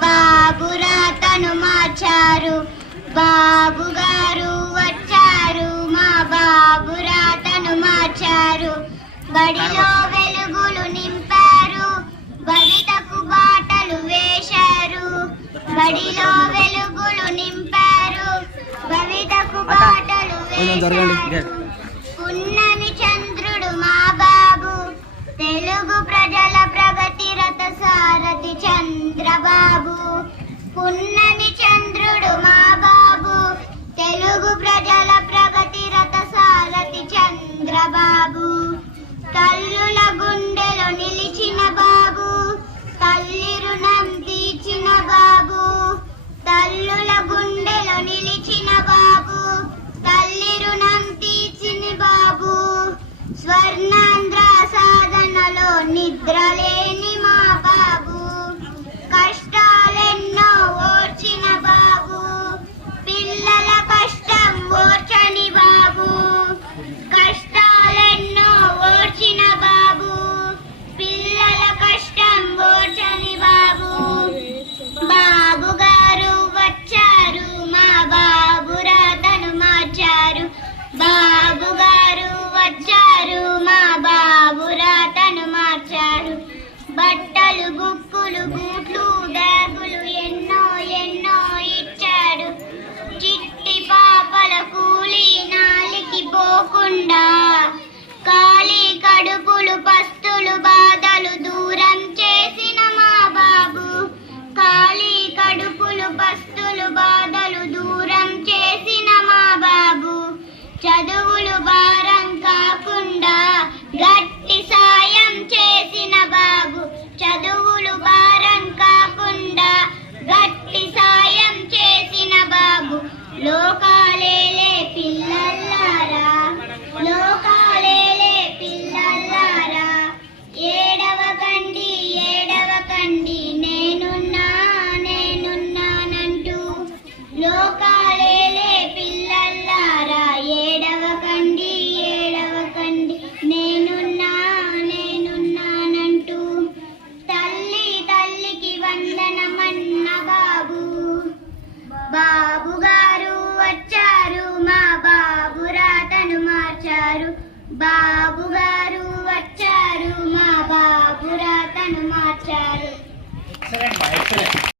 బాబు రాతను మార్చారు. బాబు గారు వచ్చారు, మా బాబు రాతను మార్చారు. బడిలో వెలుగులు నింపారు, భవితకు బాటలు వేశారు. బడిలో వెలుగులు నింపారు, భవితకు బాటలు వేశారు. పున్నమి చంద్రుడు మా బాబు, తెలుగు ప్రజల ప్రగతి రథ సారథి చంద్రబాబు. పున్నమి చంద్రుడు మా బాబు, తెలుగు ప్రజల ప్రగతి రథ సారథి చంద్రబాబు. తల్లుల గుండెలో నిలిచిన బాబు, తల్లి రుణం తీర్చిన బాబు. తల్లుల గుండెలో నిలిచిన బాబు, తల్లి రుణం తీర్చిన బాబు. స్వర్ణాంధ్ర సాధనలో నిద్రలేని మా బాబు, కష్టాలెన్నో ఓర్చిన బాబు. పిల్లల కష్టం ఓర్చని బాబు, కష్టాలెన్నో ఓర్చిన బాబు. పిల్లల కష్టం ఓర్చని బాబు. బాబు గారు వచ్చారు, మా బాబు రాతను మార్చారు. బాబు గారు వచ్చారు, మా బాబు రాతను మార్చారు. బట్టలు బుక్కులు బూట్లు